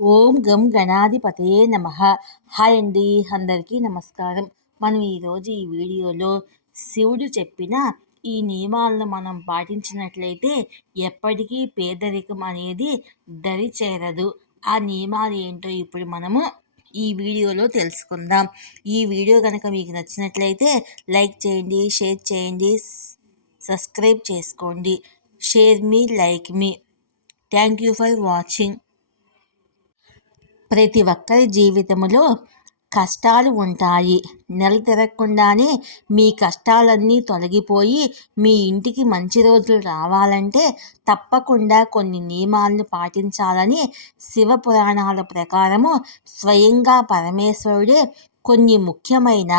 ఓం గం గణాధిపతయే నమః. హాయ్ అండి, అందరికీ నమస్కారం. మనం ఈరోజు ఈ వీడియోలో శివుడు చెప్పిన ఈ నియమాలను మనం పాటించినట్లయితే ఎప్పటికీ పేదరికం అనేది దరి చేరదు. ఆ నియమాలు ఏంటో ఇప్పుడు మనము ఈ వీడియోలో తెలుసుకుందాం. ఈ వీడియో కనుక మీకు నచ్చినట్లయితే లైక్ చేయండి, షేర్ చేయండి, సబ్స్క్రైబ్ చేసుకోండి. Share me, like me. Thank you for watching. ప్రతి ఒక్కరి జీవితంలో కష్టాలు ఉంటాయి. నెల తిరగకుండానే మీ కష్టాలన్నీ తొలగిపోయి మీ ఇంటికి మంచి రోజులు రావాలంటే తప్పకుండా కొన్ని నియమాలను పాటించాలని శివపురాణాల ప్రకారము స్వయంగా పరమేశ్వరుడే కొన్ని ముఖ్యమైన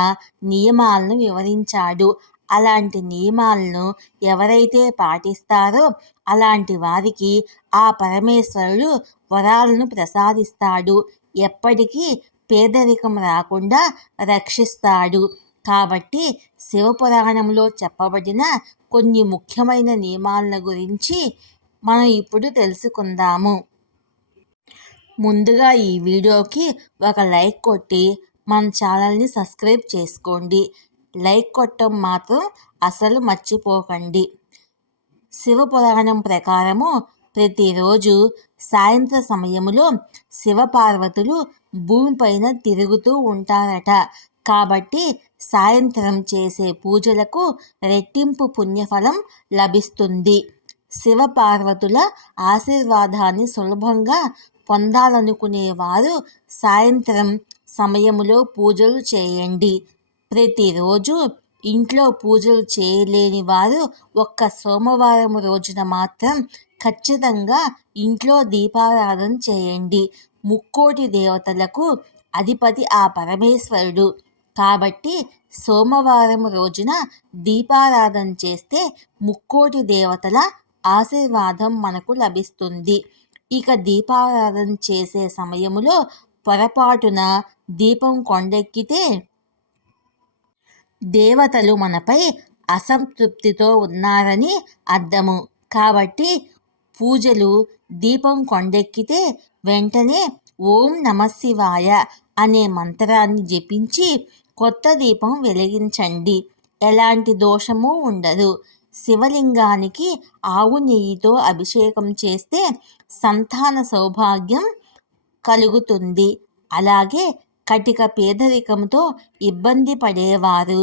నియమాలను వివరించాడు. అలాంటి నియమాలను ఎవరైతే పాటిస్తారో అలాంటి వారికి ఆ పరమేశ్వరుడు వరాలను ప్రసాదిస్తాడు. ఎప్పటికీ పేదరికం రాకుండా రక్షిస్తాడు. కాబట్టి శివపురాణంలో చెప్పబడిన కొన్ని ముఖ్యమైన నియమాల గురించి మనం ఇప్పుడు తెలుసుకుందాము. ముందుగా ఈ వీడియోకి ఒక లైక్ కొట్టి మన ఛానల్ని సబ్స్క్రైబ్ చేసుకోండి. లైక్ కొట్టడం మాత్రం అసలు మర్చిపోకండి. శివపురాణం ప్రకారము ప్రతిరోజు సాయంత్ర సమయములో శివపార్వతులు భూమిపైన తిరుగుతూ ఉంటారట. కాబట్టి సాయంత్రం చేసే పూజలకు రెట్టింపు పుణ్యఫలం లభిస్తుంది. శివపార్వతుల ఆశీర్వాదాన్ని సులభంగా పొందాలనుకునేవారు సాయంత్రం సమయములో పూజలు చేయండి. ప్రతిరోజు ఇంట్లో పూజలు చేయలేని వారు ఒక్క సోమవారం రోజున మాత్రం ఖచ్చితంగా ఇంట్లో దీపారాధన చేయండి. ముక్కోటి దేవతలకు అధిపతి ఆ పరమేశ్వరుడు. కాబట్టి సోమవారం రోజున దీపారాధన చేస్తే ముక్కోటి దేవతల ఆశీర్వాదం మనకు లభిస్తుంది. ఇక దీపారాధన చేసే సమయములో పొరపాటున దీపం కొండెక్కితే దేవతలు మనపై అసంతృప్తితో ఉన్నారని అర్థము. కాబట్టి పూజలు దీపం కొండెక్కితే వెంటనే ఓం నమఃశివాయ అనే మంత్రాన్ని జపించి కొత్త దీపం వెలిగించండి. ఎలాంటి దోషము ఉండదు. శివలింగానికి ఆవు నెయ్యితో అభిషేకం చేస్తే సంతాన సౌభాగ్యం కలుగుతుంది. అలాగే కటిక పేదరికంతో ఇబ్బంది పడేవారు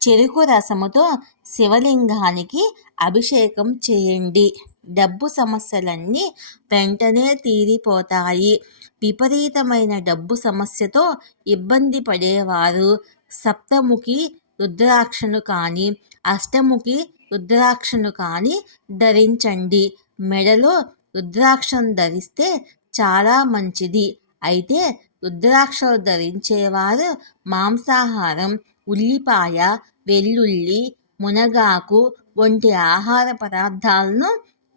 చెరుకు రసముతో శివలింగానికి అభిషేకం చేయండి. డబ్బు సమస్యలన్నీ వెంటనే తీరిపోతాయి. విపరీతమైన డబ్బు సమస్యతో ఇబ్బంది పడేవారు సప్తముఖి రుద్రాక్షను కానీ అష్టముఖి రుద్రాక్షను కానీ ధరించండి. మెడలో రుద్రాక్షను ధరిస్తే చాలా మంచిది. అయితే రుద్రాక్షలు ధరించేవారు మాంసాహారం, ఉల్లిపాయ, వెల్లుల్లి, మునగాకు వంటి ఆహార పదార్థాలను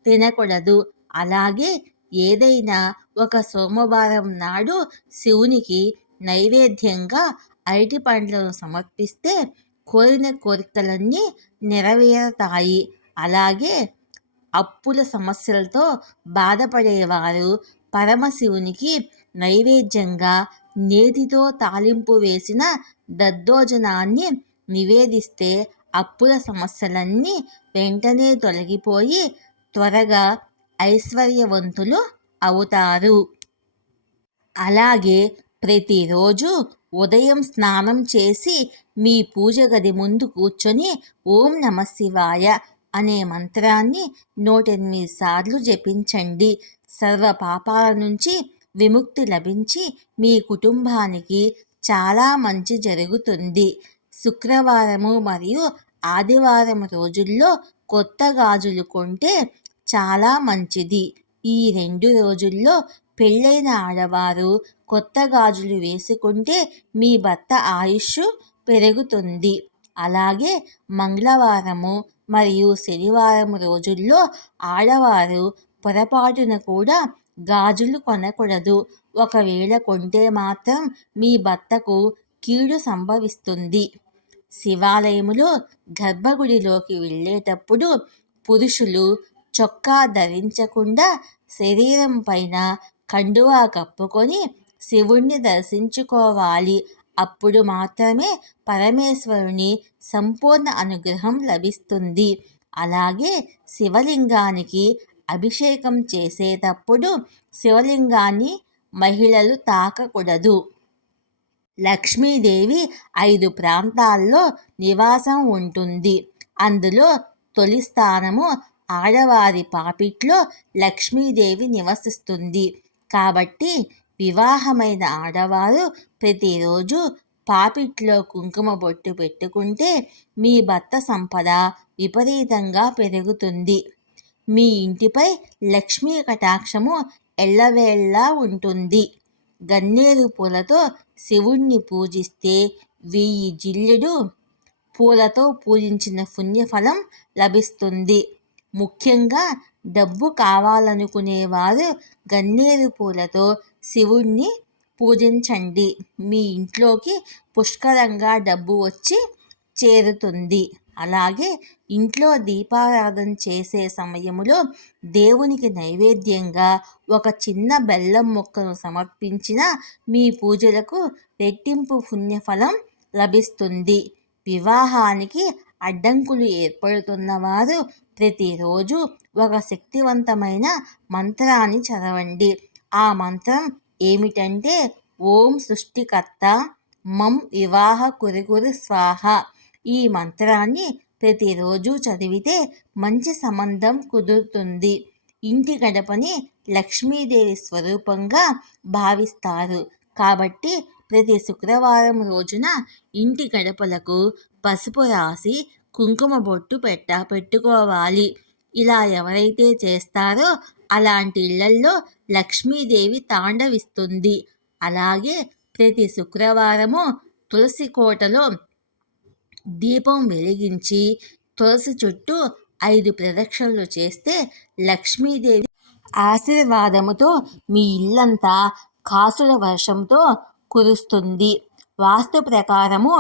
తినకూడదు. అలాగే ఏదైనా ఒక సోమవారం నాడు శివునికి నైవేద్యంగా అరటి పండ్లను సమర్పిస్తే కోరిన కోరికలన్నీ నెరవేరుతాయి. అలాగే అప్పుల సమస్యలతో బాధపడేవారు పరమశివునికి నైవేద్యంగా నేతితో తాలింపు వేసిన దద్దోజనాన్ని నివేదిస్తే అప్పుల సమస్యలన్నీ వెంటనే తొలగిపోయి త్వరగా ఐశ్వర్యవంతులు అవుతారు. అలాగే ప్రతిరోజు ఉదయం స్నానం చేసి మీ పూజ గది ముందు కూర్చొని ఓం నమఃశివాయ అనే మంత్రాన్ని 108 సార్లు జపించండి. సర్వ పాపాల నుంచి విముక్తి లభించి మీ కుటుంబానికి చాలా మంచి జరుగుతుంది. శుక్రవారము మరియు ఆదివారం రోజుల్లో కొత్త గాజులు కొంటే చాలా మంచిది. ఈ 2 రోజుల్లో పెళ్ళైన ఆడవారు కొత్త గాజులు వేసుకుంటే మీ భర్త ఆయుష్ పెరుగుతుంది. అలాగే మంగళవారము మరియు శనివారం రోజుల్లో ఆడవారు పొరపాటున కూడా గాజులు కొనకూడదు. ఒకవేళ కొంటే మాత్రం మీ భర్తకు కీడు సంభవిస్తుంది. శివాలయములో గర్భగుడిలోకి వెళ్ళేటప్పుడు పురుషులు చొక్కా ధరించకుండా శరీరం పైన కండువా కప్పుకొని శివుణ్ణి దర్శించుకోవాలి. అప్పుడు మాత్రమే పరమేశ్వరుని సంపూర్ణ అనుగ్రహం లభిస్తుంది. అలాగే శివలింగానికి అభిషేకం చేసేటప్పుడు శివలింగాన్ని మహిళలు తాకకూడదు. లక్ష్మీదేవి 5 ప్రాంతాల్లో నివాసం ఉంటుంది. అందులో తొలి స్థానము ఆడవారి పాపిట్లో లక్ష్మీదేవి నివసిస్తుంది. కాబట్టి వివాహమైన ఆడవారు ప్రతిరోజు పాపిట్లో కుంకుమ బొట్టు పెట్టుకుంటే మీ భర్త సంపద విపరీతంగా పెరుగుతుంది. మీ ఇంటిపై లక్ష్మీ కటాక్షము ఎల్లవేళలా ఉంటుంది. గన్నేరు పూలతో శివుణ్ణి పూజిస్తే 1000 జిల్లుడు పూలతో పూజించిన పుణ్యఫలం లభిస్తుంది. ముఖ్యంగా డబ్బు కావాలనుకునేవారు గన్నేరు పూలతో శివుణ్ణి పూజించండి. మీ ఇంట్లోకి పుష్కలంగా డబ్బు వచ్చి చేరుతుంది. అలాగే ఇంట్లో దీపారాధన చేసే సమయంలో దేవునికి నైవేద్యంగా ఒక చిన్న బెల్లం ముక్కను సమర్పించిన మీ పూజలకు రెట్టింపు పుణ్యఫలం లభిస్తుంది. వివాహానికి అడ్డంకులు ఏర్పడుతున్న వారు ప్రతిరోజు ఒక శక్తివంతమైన మంత్రాన్ని చదవండి. ఆ మంత్రం ఏమిటంటే ఓం సృష్టికర్త మం వివాహ కురుకురు స్వాహ. ఈ మంత్రాన్ని ప్రతిరోజు చదివితే మంచి సంబంధం కుదురుతుంది. ఇంటి గడపని లక్ష్మీదేవి స్వరూపంగా భావిస్తారు. కాబట్టి ప్రతి శుక్రవారం రోజున ఇంటి గడపలకు పసుపు రాసి కుంకుమ బొట్టు పెట్టుకోవాలి. ఇలా ఎవరైతే చేస్తారో అలాంటి ఇళ్లల్లో లక్ష్మీదేవి తాండవిస్తుంది. అలాగే ప్రతి శుక్రవారము తులసి కోటలో దీపం వెలిగించి తులసి చుట్టూ 5 ప్రదక్షిణలు చేస్తే లక్ష్మీదేవి ఆశీర్వాదముతో మీ ఇల్లంతా కాసుల వర్షంతో కురుస్తుంది. వాస్తు ప్రకారము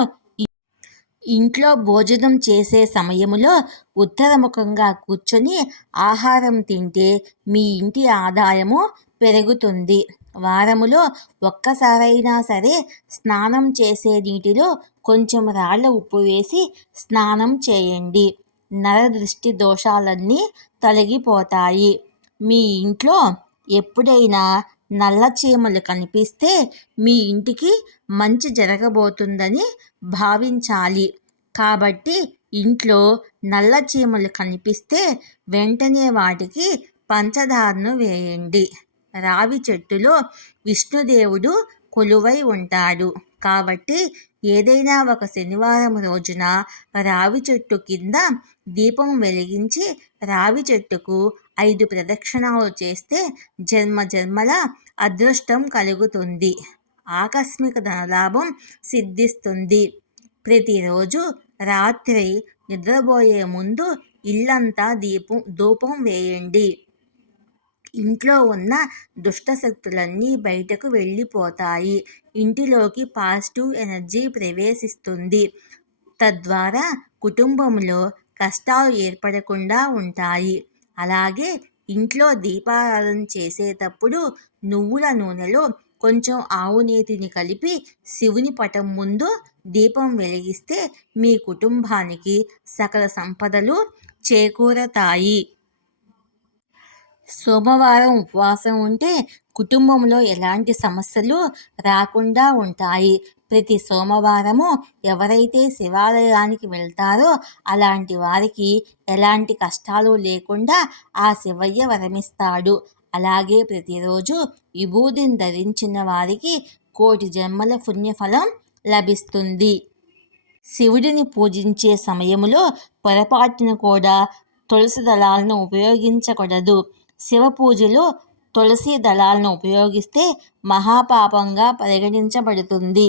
ఇంట్లో భోజనం చేసే సమయములో ఉత్తరముఖంగా కూర్చొని ఆహారం తింటే మీ ఇంటి ఆదాయము పెరుగుతుంది. వారములో ఒక్కసారైనా సరే స్నానం చేసే నీటిలో కొంచెం రాళ్ళ ఉప్పు వేసి స్నానం చేయండి. నరదృష్టి దోషాలన్నీ తొలగిపోతాయి. మీ ఇంట్లో ఎప్పుడైనా నల్ల చీమలు కనిపిస్తే మీ ఇంటికి మంచి జరగబోతుందని భావించాలి. కాబట్టి ఇంట్లో నల్ల చీమలు కనిపిస్తే వెంటనే వాటికి పంచదారను వేయండి. రావి చెట్టులో విష్ణుదేవుడు కొలువై ఉంటాడు. కాబట్టి ఏదైనా ఒక శనివారం రోజున రావి చెట్టు కింద దీపం వెలిగించి రావి చెట్టుకు 5 ప్రదక్షిణాలు చేస్తే జన్మల అదృష్టం కలుగుతుంది. ఆకస్మిక ధనలాభం సిద్ధిస్తుంది. ప్రతిరోజు రాత్రి నిద్రపోయే ముందు ఇల్లంతా ధూపం వేయండి. ఇంట్లో ఉన్న దుష్టశక్తులన్నీ బయటకు వెళ్ళిపోతాయి. ఇంటిలోకి పాజిటివ్ ఎనర్జీ ప్రవేశిస్తుంది. తద్వారా కుటుంబంలో కష్టాలు ఏర్పడకుండా ఉంటాయి. అలాగే ఇంట్లో దీపారాధన చేసేటప్పుడు నువ్వుల నూనెలో కొంచెం ఆవు నీతిని కలిపి శివుని పటం ముందు దీపం వెలిగిస్తే మీ కుటుంబానికి సకల సంపదలు చేకూరతాయి. సోమవారం ఉపవాసం ఉంటే కుటుంబంలో ఎలాంటి సమస్యలు రాకుండా ఉంటాయి. ప్రతి సోమవారము ఎవరైతే శివాలయానికి వెళ్తారో అలాంటి వారికి ఎలాంటి కష్టాలు లేకుండా ఆ శివయ్య వరమిస్తాడు. అలాగే ప్రతిరోజు విభూతిని ధరించిన వారికి 1,000,000 జన్మల పుణ్యఫలం లభిస్తుంది. శివుడిని పూజించే సమయంలో పొరపాటున కూడా తులసి దళాలను ఉపయోగించకూడదు. శివ పూజలో తులసి దళాలను ఉపయోగిస్తే మహాపాపంగా పరిగణించబడుతుంది.